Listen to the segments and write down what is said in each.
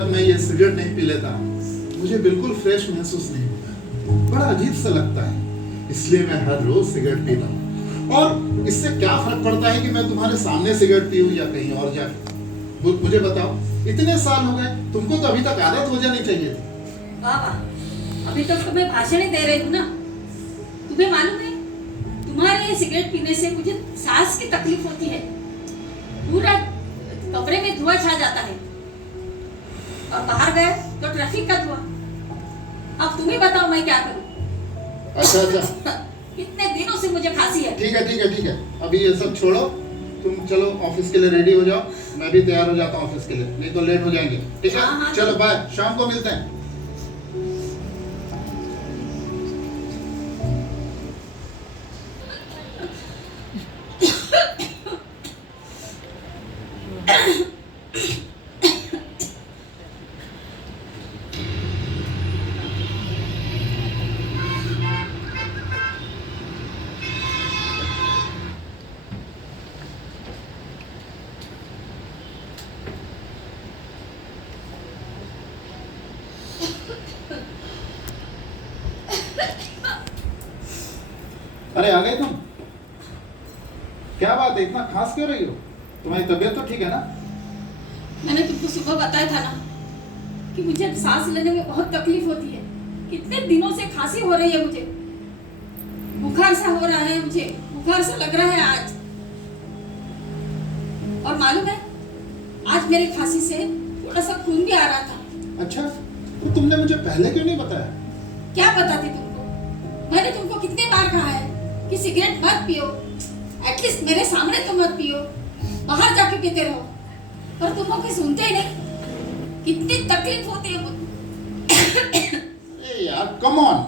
मैं ये सिगरेट नहीं पी लेता मुझे बिल्कुल फ्रेश महसूस नहीं होता, बड़ा अजीब सा लगता है। इसलिए मैं हर रोज सिगरेट पीता हूँ। और इससे क्या फर्क पड़ता है कि मैं तुम्हारे सामने सिगरेट पीऊँ या कहीं और जाके? मुझे बताओ, इतने साल हो गए, तुमको तो अभी तक आदत हो जानी चाहिए थी। बाबा, अभी तक तो मैं भाषण ही दे रही हूँ ना। तुम्हें मालूम है, तुम्हारे ये सिगरेट पीने से मुझे सांस की तकलीफ होती है। पूरा कमरे में धुआं छा जाता है और बाहर गए तो ट्रैफिक का धुआं। अब तुम्हें बताओ मैं क्या करूं? अच्छा कितने दिनों से मुझे खांसी है। ठीक है, अभी ये सब छोड़ो, तुम चलो ऑफिस के लिए रेडी हो जाओ। मैं भी तैयार हो जाता हूँ ऑफिस के लिए, नहीं तो लेट हो जाएंगे। ठीक है? हाँ, चलो बाय, शाम को मिलते हैं। अरे आ गए तुम? क्या बात है, इतना खांस क्यों रही हो? तुम्हारी तबीयत तो ठीक है ना? मैंने तुमको सुबह बताया था ना कि मुझे सांस लेने में बहुत तकलीफ होती है। कितने दिनों से खांसी हो रही है, मुझे बुखार सा हो रहा है, मुझे बुखार सा लग रहा है आज। और मालूम है, आज मेरी खांसी से थोड़ा सा खून भी आ रहा था। अच्छा, तो तुमने मुझे पहले क्यों नहीं बताया? क्या बताती तुमको? मैंने तुमको कितने बार कहा है कि सिगरेट मत पियो, एटलीस्ट मेरे सामने तो मत पियो, बाहर जाके पीते रहो, पर तुम लोग सुनते ही नहीं। कितनी तकलीफ होती है मुझे। ए यार कम ऑन,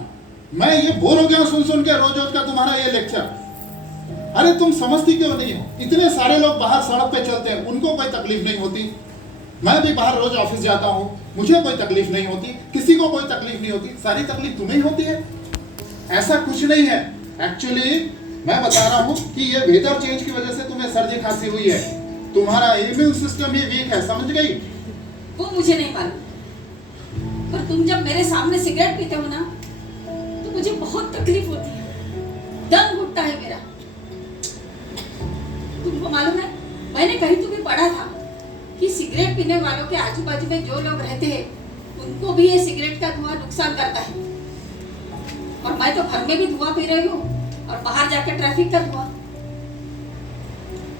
मैं ये बोर हो गया सुन सुन के रोज रोज का तुम्हारा ये लेक्चर। अरे तुम समझती क्यों नहीं हो? इतने सारे लोग बाहर सड़क पे चलते हैं, उनको कोई तकलीफ नहीं होती। मैं भी बाहर रोज ऑफिस जाता हूँ, मुझे कोई तकलीफ नहीं होती, किसी को कोई तकलीफ नहीं होती। सारी तकलीफ तुम्हें ही होती है। ऐसा कुछ नहीं है। एक्चुअली मैं बता रहा हूँ कि ये वेदर चेंज की वजह से तुम्हें सर्दी खांसी हुई है। तुम्हारा इम्यून सिस्टम ही वीक है, समझ गई? वो मुझे नहीं मालूम, पर तुम जब मेरे सामने सिगरेट पीते हो ना, तो मुझे बहुत तकलीफ होती है, दम घुटता है मेरा। तुमको मालूम है, मैंने कहीं तो भी पढ़ा था कि सिगरेट पीने वालों के आजू बाजू में जो लोग रहते हैं, उनको भी ये सिगरेट का धुआं नुकसान करता है। और मैं तो घर में भी धुआं पी रही हूँ और बाहर जाके ट्रैफिक का धुआं।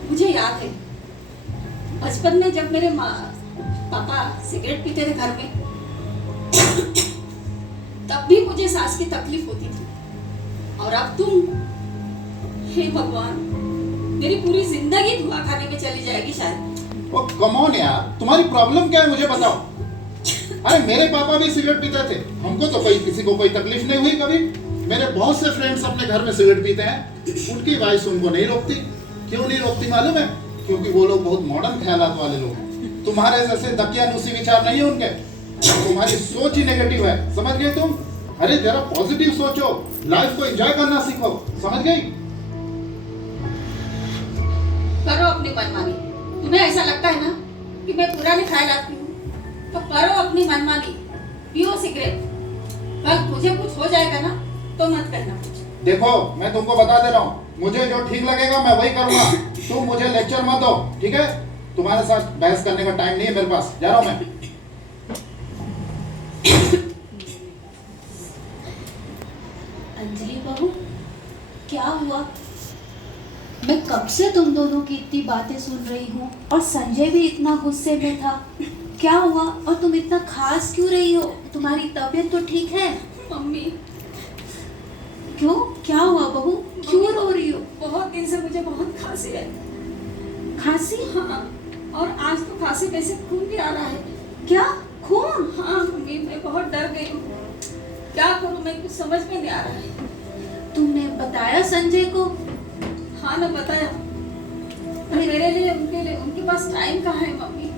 मुझे याद है, बचपन में जब मेरे पापा सिगरेट पीते थे घर में, तब भी मुझे सांस की तकलीफ होती थी। और अब तुम, हे भगवान, मेरी पूरी जिंदगी धुआं खाने में चली जाएगी शायद। ओ कम ऑन यार, तुम्हारी प्रॉब्लम क्या है मुझे बताओ। अरे मेरे पापा भी सिगरेट पीते थे, हमको तो किसी को कोई तकलीफ नहीं हुई कभी। मेरे बहुत से फ्रेंड्स अपने घर में सिगरेट पीते हैं, उनकी वाइफ उनको नहीं रोकती। क्यों नहीं रोकती मालूम है? क्योंकि वो लोग बहुत मॉडर्न ख्यालात वाले लोग हैं। तुम्हारे जैसे दकियानुसी विचार नहीं है उनके। तुम्हारी सोच ही नेगेटिव है, समझ गए तुम? अरे जरा पॉजिटिव सोचो, लाइफ को एंजॉय करना सीखो, समझ गई? करो अपनी मनमानी। तुम्हें ऐसा लगता है ना कि मैं पुराने ख्यालात आती हूँ, तो करो अपनी मनमानी, पियो सिगरेट। कल मुझे कुछ हो जाएगा ना तो मत कहना कुछ। देखो मैं तुमको बता दे रहा हूँ, मुझे जो ठीक लगेगा मैं वही करूंगा। तुम मुझे लेक्चर मत दो, ठीक है? तुम्हारे साथ बहस करने का टाइम नहीं है मेरे पास, जा रहा हूँ मैं। अंजलि बहू, क्या हुआ? मैं कब से तुम दोनों की इतनी बातें सुन रही हूँ और संजय भी इतना गुस्से में था। क्या हुआ और तुम इतना खास क्यों रही हो? तुम्हारी तबीयत तो ठीक है? मम्मी, क्यों, क्या हुआ बहू? क्यों रो रही हो? बहुत दिन से मुझे बहुत खांसी है। खांसी? हाँ, और आज तो खांसी में से खून भी आ रहा है। क्या, खून? हाँ मम्मी, मैं बहुत डर गई हूँ। क्या करूँ, मैं कुछ समझ में नहीं आ रहा है। तुमने बताया संजय को? हाँ ना, बताया। मेरे लिए उनके पास टाइम कहाँ है मम्मी?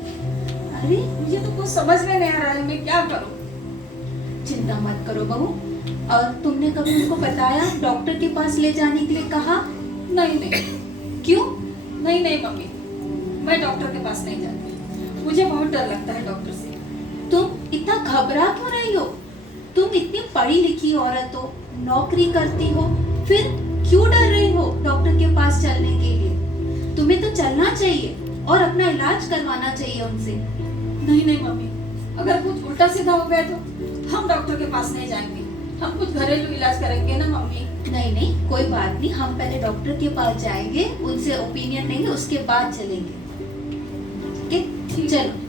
अरे मुझे तो कुछ समझ में नहीं आ रहा है, मैं क्या करूँ? चिंता मत करो बहू। और तुमने कभी उनको बताया, डॉक्टर के पास ले जाने के लिए कहा? नहीं। क्यों? नहीं मम्मी, मैं डॉक्टर के पास नहीं जाती। मुझे बहुत डर लगता है डॉक्टर से। इतना घबरा क्यों रही हो? तुम इतनी पढ़ी लिखी औरत हो, नौकरी करती हो, फिर क्यों डर रही हो डॉक्टर के पास चलने के लिए? तुम्हें तो चलना चाहिए और अपना इलाज करवाना चाहिए उनसे। नहीं नहीं मम्मी, अगर कुछ उल्टा सीधा हो गया तो हम डॉक्टर के पास नहीं जाएंगे, हम कुछ घरेलू इलाज करेंगे ना मम्मी। नहीं नहीं, कोई बात नहीं, हम पहले डॉक्टर के पास जाएंगे, उनसे ओपिनियन लेंगे, उसके बाद चलेंगे। ठीक है, चलो।